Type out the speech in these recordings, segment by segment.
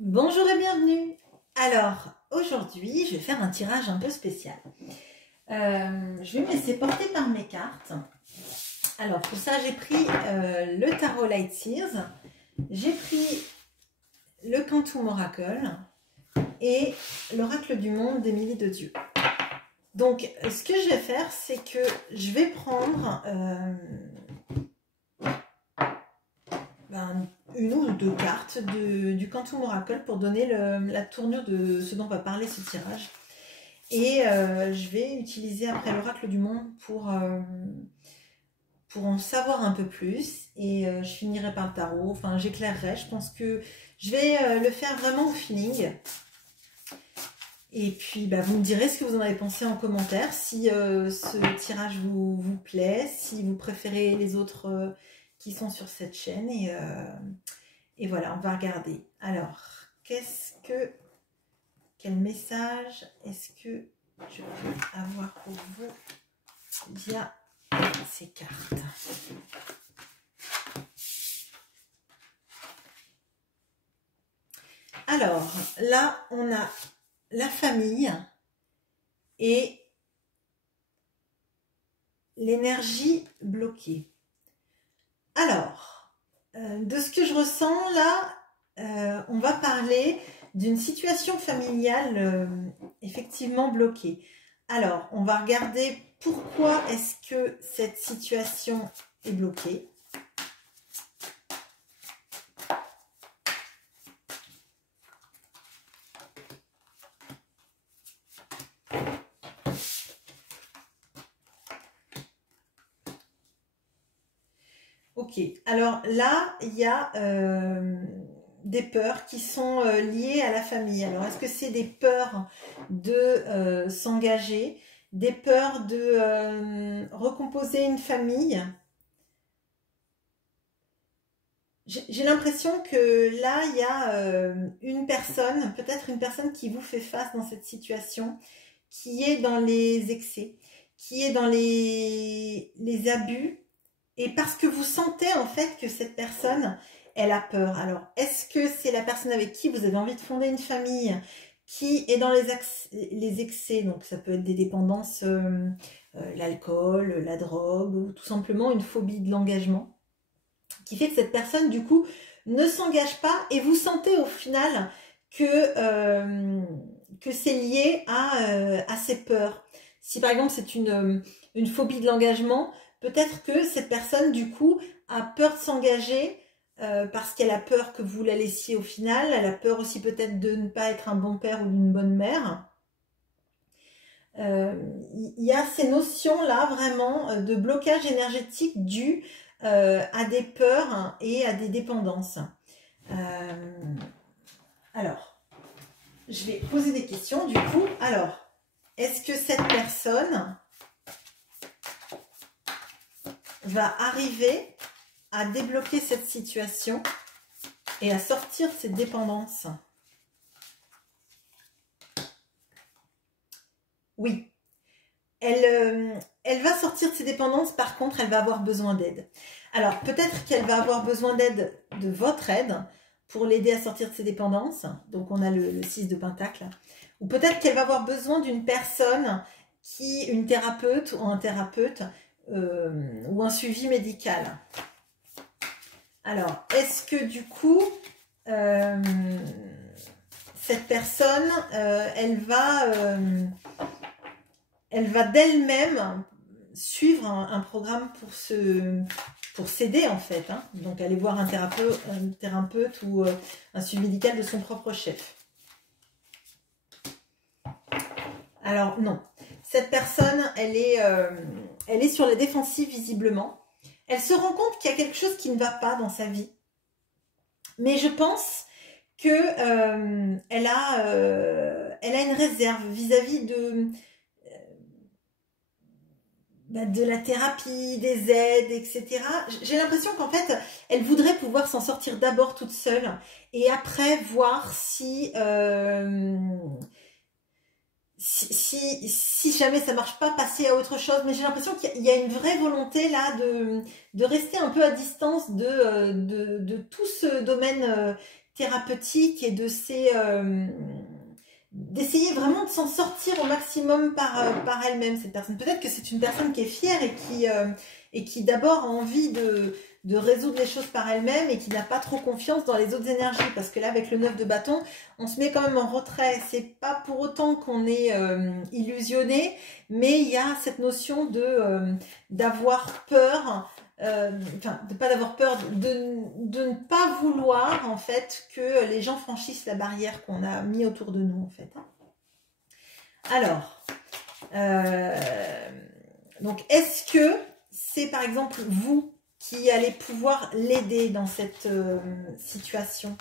Bonjour et bienvenue. Alors, aujourd'hui, je vais faire un tirage un peu spécial. Je vais me laisser porter par mes cartes. Alors, pour ça, j'ai pris le Tarot Light Seers, j'ai pris le Quantum Oracle et l'Oracle du Monde d'Émilie de Dieu. Donc, ce que je vais faire, c'est que je vais prendre une ou deux cartes du Quantum Oracle pour donner la tournure de ce dont va parler ce tirage. Et je vais utiliser après l'Oracle du Monde pour en savoir un peu plus. Et je finirai par le tarot, enfin j'éclairerai. Je pense que je vais le faire vraiment au feeling. Et puis vous me direz ce que vous en avez pensé en commentaire, si ce tirage vous plaît, si vous préférez les autres qui sont sur cette chaîne. Et voilà, on va regarder. Alors, quel message est-ce que je peux avoir pour vous via ces cartes? Alors, là, on a la famille et l'énergie bloquée. Alors, de ce que je ressens là, on va parler d'une situation familiale effectivement bloquée. Alors, on va regarder pourquoi est-ce que cette situation est bloquée. Ok, alors là, il y a des peurs qui sont liées à la famille. Alors, est-ce que c'est des peurs de s'engager, des peurs de recomposer une famille? J'ai l'impression que là, il y a une personne, peut-être une personne qui vous fait face dans cette situation, qui est dans les excès, qui est dans les abus, et parce que vous sentez en fait que cette personne, elle a peur. Alors, est-ce que c'est la personne avec qui vous avez envie de fonder une famille qui est dans les excès? Donc, ça peut être des dépendances, l'alcool, la drogue, ou tout simplement une phobie de l'engagement, qui fait que cette personne, du coup, ne s'engage pas et vous sentez au final que c'est lié à ses peurs. Si par exemple c'est une phobie de l'engagement, peut-être que cette personne, du coup, a peur de s'engager parce qu'elle a peur que vous la laissiez au final. Elle a peur aussi peut-être de ne pas être un bon père ou une bonne mère. Il y a ces notions-là vraiment de blocage énergétique dû à des peurs et à des dépendances. Alors, je vais poser des questions du coup. Alors, est-ce que cette personne va arriver à débloquer cette situation et à sortir de cette dépendance? Oui. Elle va sortir de ses dépendances, par contre, elle va avoir besoin d'aide. Alors, peut-être qu'elle va avoir besoin d'aide, de votre aide, pour l'aider à sortir de ses dépendances. Donc, on a le 6 de Pentacle. Ou peut-être qu'elle va avoir besoin d'une personne une thérapeute ou un thérapeute, ou un suivi médical. Alors, est-ce que du coup, cette personne, elle va d'elle-même suivre un programme pour s'aider en fait, hein. Donc aller voir un thérapeute ou un suivi médical de son propre chef. Alors non, cette personne, elle est sur la défensive visiblement. Elle se rend compte qu'il y a quelque chose qui ne va pas dans sa vie. Mais je pense que elle a une réserve vis-à-vis de la thérapie, des aides, etc. J'ai l'impression qu'en fait, elle voudrait pouvoir s'en sortir d'abord toute seule et après voir si jamais ça marche pas, passer à autre chose. Mais j'ai l'impression qu'il y a une vraie volonté là de rester un peu à distance de tout ce domaine thérapeutiques et de ces d'essayer vraiment de s'en sortir au maximum par elle-même, cette personne. Peut-être que c'est une personne qui est fière et qui d'abord a envie de résoudre les choses par elle-même et qui n'a pas trop confiance dans les autres énergies. Parce que là, avec le 9 de bâton, on se met quand même en retrait. C'est pas pour autant qu'on est illusionné, mais il y a cette notion d'avoir peur. Enfin, de pas d'avoir peur, de ne pas vouloir en fait que les gens franchissent la barrière qu'on a mis autour de nous en fait. Alors, donc est-ce que c'est par exemple vous qui allez pouvoir l'aider dans cette situation?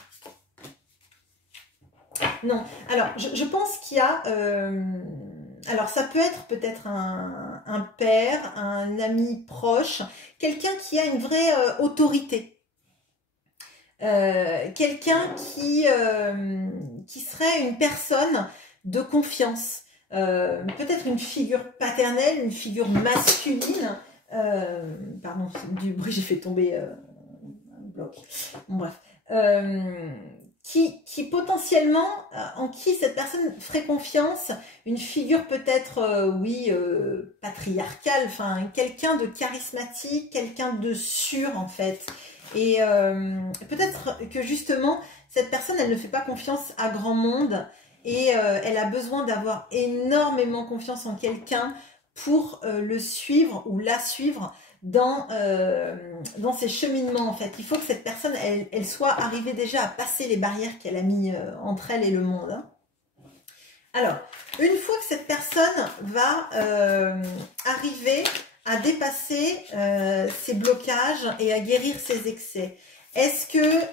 Non. Alors, je pense qu'il y a... alors, ça peut être peut-être un père, un ami proche, quelqu'un qui a une vraie autorité. Quelqu'un qui serait une personne de confiance. Peut-être une figure paternelle, une figure masculine. Pardon, du bruit, j'ai fait tomber un bloc. Bon, bref. Qui potentiellement, en qui cette personne ferait confiance, une figure peut-être, oui, patriarcale, enfin, quelqu'un de charismatique, quelqu'un de sûr, en fait. Et peut-être que justement, cette personne, elle ne fait pas confiance à grand monde et elle a besoin d'avoir énormément confiance en quelqu'un pour le suivre ou la suivre dans ses cheminements en fait. Il faut que cette personne, elle soit arrivée déjà à passer les barrières qu'elle a mis entre elle et le monde. Hein. Alors, une fois que cette personne va arriver à dépasser ses blocages et à guérir ses excès, est-ce qu'elle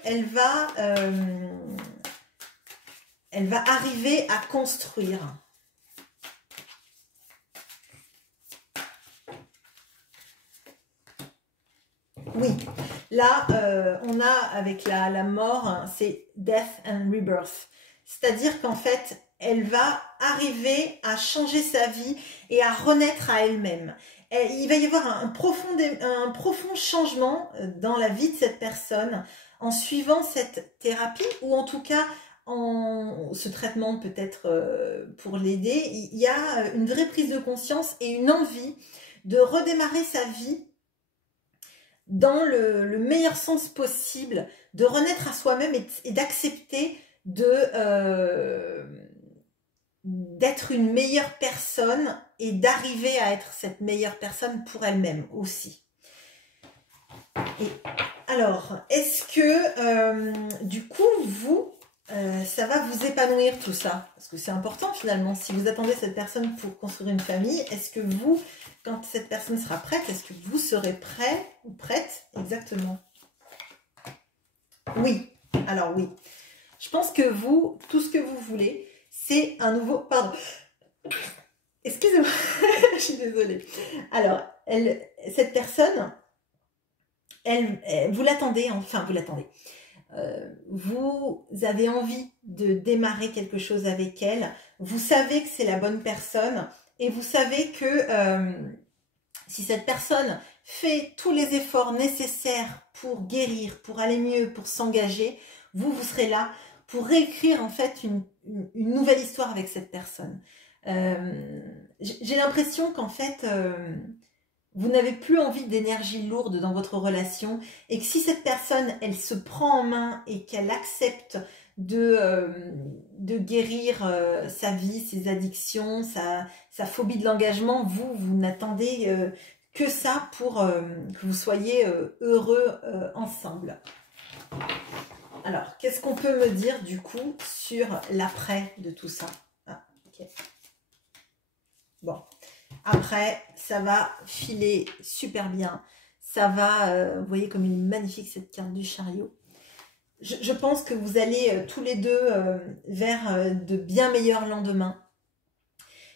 elle va arriver à construire? Oui, là, on a avec la mort, c'est Death and Rebirth. C'est-à-dire qu'en fait, elle va arriver à changer sa vie et à renaître à elle-même. Il va y avoir un profond changement dans la vie de cette personne en suivant cette thérapie ou en tout cas en ce traitement peut-être pour l'aider. Il y a une vraie prise de conscience et une envie de redémarrer sa vie dans le meilleur sens possible, de renaître à soi-même et d'accepter d'être une meilleure personne et d'arriver à être cette meilleure personne pour elle-même aussi. Et alors, est-ce que du coup, vous, ça va vous épanouir tout ça? Parce que c'est important finalement, si vous attendez cette personne pour construire une famille, est-ce que vous, quand cette personne sera prête, est-ce que vous serez prêt ou prête? Exactement. Oui, alors oui. Je pense que vous, tout ce que vous voulez, c'est un nouveau... Pardon. Excusez-moi, je suis désolée. Alors, cette personne, vous l'attendez, enfin vous l'attendez. Vous avez envie de démarrer quelque chose avec elle. Vous savez que c'est la bonne personne. Et vous savez que si cette personne fait tous les efforts nécessaires pour guérir, pour aller mieux, pour s'engager, vous serez là pour réécrire en fait une nouvelle histoire avec cette personne. J'ai l'impression qu'en fait, vous n'avez plus envie d'énergie lourde dans votre relation et que si cette personne, elle se prend en main et qu'elle accepte de guérir sa vie, ses addictions, sa phobie de l'engagement, vous n'attendez que ça pour que vous soyez heureux ensemble. Alors, qu'est-ce qu'on peut me dire du coup sur l'après de tout ça? Ah, ok. Bon, après, ça va filer super bien. Ça va, vous voyez comme il est magnifique cette carte du chariot. Je pense que vous allez tous les deux vers de bien meilleurs lendemains.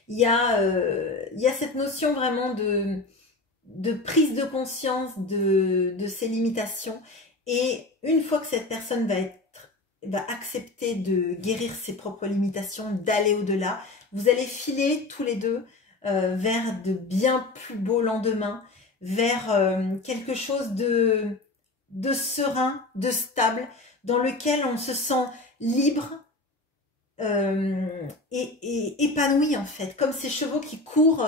Il y a cette notion vraiment de prise de conscience de ses limitations. Et une fois que cette personne va accepter de guérir ses propres limitations, d'aller au-delà, vous allez filer tous les deux vers de bien plus beaux lendemains, vers quelque chose de serein, de stable. dans lequel on se sent libre et épanoui en fait, comme ces chevaux qui courent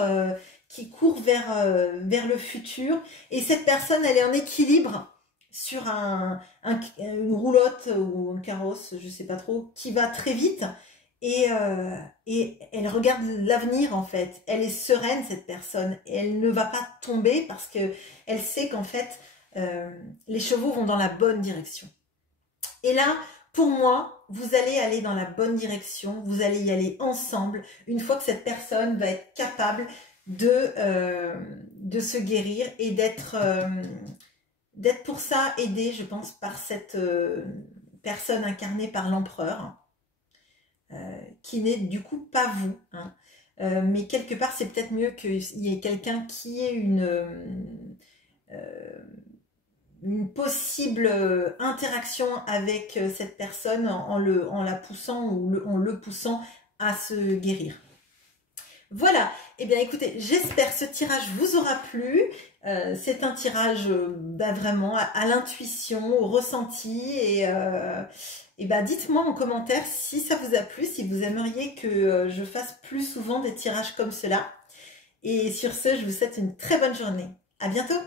vers le futur. Et cette personne, elle est en équilibre sur une roulotte ou un carrosse, je sais pas trop, qui va très vite. Et elle regarde l'avenir en fait. Elle est sereine cette personne. Et elle ne va pas tomber parce que elle sait qu'en fait les chevaux vont dans la bonne direction. Et là, pour moi, vous allez aller dans la bonne direction. Vous allez y aller ensemble. Une fois que cette personne va être capable de se guérir et d'être pour ça aidée, je pense, par cette personne incarnée par l'empereur. Qui n'est du coup pas vous. Hein. Mais quelque part, c'est peut-être mieux qu'il y ait quelqu'un qui ait une possible interaction avec cette personne en la poussant ou en le poussant à se guérir. Voilà, eh bien écoutez, j'espère que ce tirage vous aura plu. C'est un tirage vraiment à l'intuition, au ressenti et dites-moi en commentaire si ça vous a plu, si vous aimeriez que je fasse plus souvent des tirages comme cela. Et sur ce, je vous souhaite une très bonne journée. À bientôt!